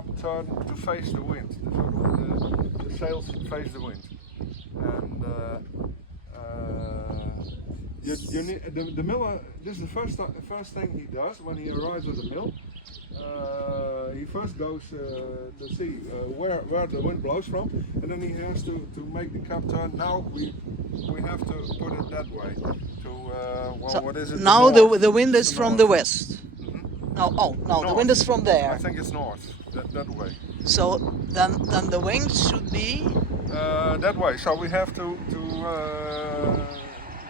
cap turn to face the wind, so the sails face the wind. And you need the miller. This is the first thing he does when he arrives at the mill. He first goes to see where the wind blows from, and then he has to make the cap turn. Now we have to put it that way. To So what is it? now north. the wind is The from north. the west. Mhm. No, oh no, the North. wind is from there. I think it's north. That way. So then the wings should be. That way. So we have to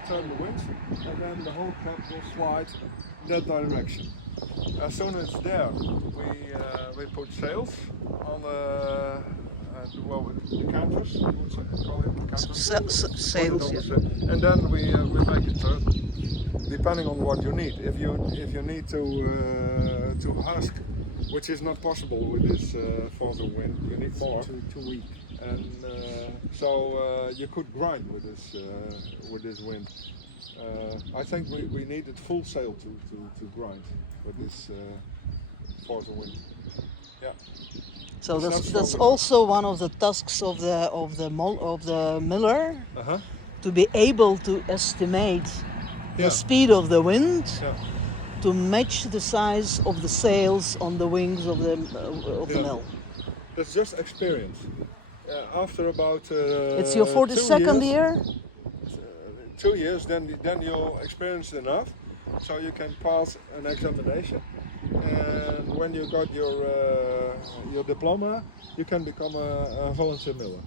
turn the winds, and then the whole cap will slide that direction. As soon as it's there, we put sails on the canters. What's it called? Sails. Yeah. And then we make it turn, depending on what you need. If you need to husk, which is not possible with this force of wind, you need more. Too weak. And so you could grind with this wind. I think we needed full sail to grind with this force of wind. Yeah. So It's that's not strong also one of the tasks of the miller, Uh-huh. to be able to estimate the Yeah. speed of the wind, Yeah. to match the size of the sails on the wings of the Yeah. mill. That's just experience. After about It's your 42nd year. 2 years, then you'll experience enough, so you can pass an examination. And when you got your diploma, you can become a volunteer miller.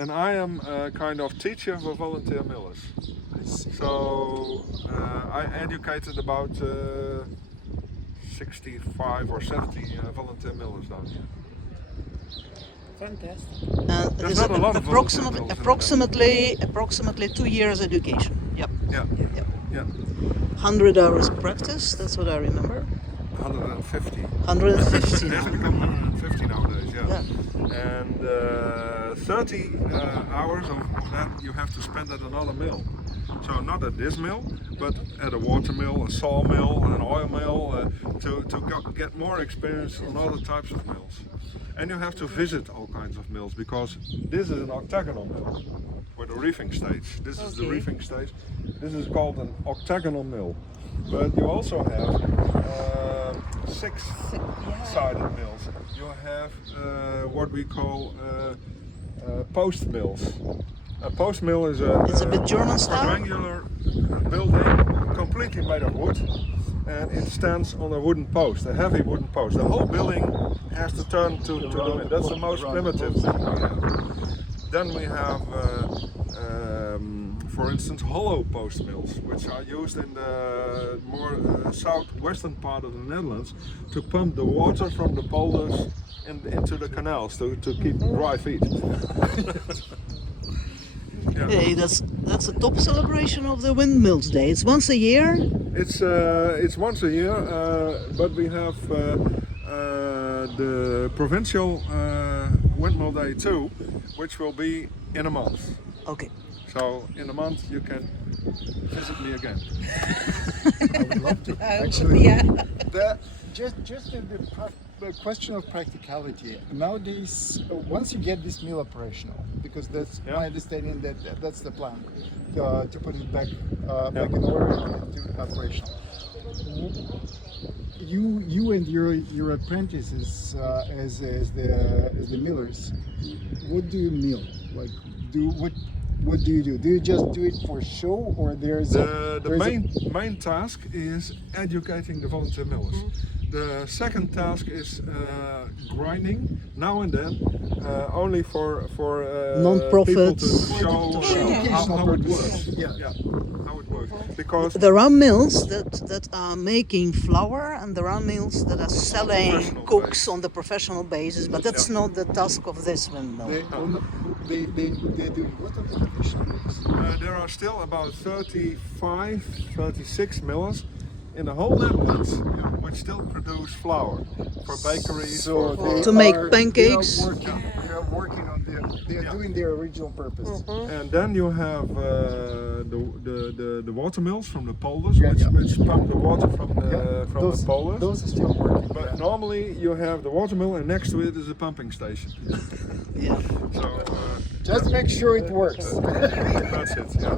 And I am a kind of teacher for volunteer millers. So I educated about 65 or 70 volunteer millers down here. Fantastic. And it There's is not a lot of volunteer approximately 2 years education. Yep. Yeah, Yep. yeah. 100 hours practice. That's what I remember. 150. 150 It has now. become 150 nowadays, yeah. Yeah. And 30 hours of that you have to spend at another mill. So not at this mill, but at a water mill, a sawmill, an oil mill, to get more experience on other types of mills. And you have to visit all kinds of mills, because this is an octagonal mill with a reefing stage. This is the Okay. reefing stage. This is called an octagonal mill. But you also have six-sided mills. You have what we call post mills. A post mill is It's a bit German style. quadrangular building, completely made of wood, and it stands on a wooden post, a heavy wooden post. The whole building has to turn to the. That's the most primitive thing we have. Then we have, for instance, hollow post mills, which are used in the more southwestern part of the Netherlands to pump the water from the polders into the canals to keep dry feet. Yeah. Hey, that's a top celebration of the Windmills Day. It's once a year. It's once a year, but we have the provincial Windmill Day too, which will be in a month. Okay. So in a month you can visit me again. I would love to. Actually, Yeah. just the question of practicality. Nowadays, once you get this mill operational, because that's Yeah. my understanding that's the plan, to put it back in order and do it operational. You and your apprentices as the millers, what do you mill? Like, what do you do? Do you just do it for show, or there's The main task is educating the volunteer millers. The second task is grinding now and then, only for Non-profits. people to show how it works. Yeah. How it works. Because There are mills that are making flour, and there are mills that are selling professional cooks basis. on the professional basis, but that's Yeah. not the task of this windmill. They do what on the professional base? there are still about 35, 36 millers in the whole Netherlands which still produce flour for bakeries. So for To make pancakes. They are working on They are Yeah. doing their original purpose. And then you have the water mills from the polders, Yeah, yeah. which pump the water from those, the polders. those are still working. But normally you have the water mill, and next to it is a pumping station. Yeah. So Just make sure it works. that's it. Yeah.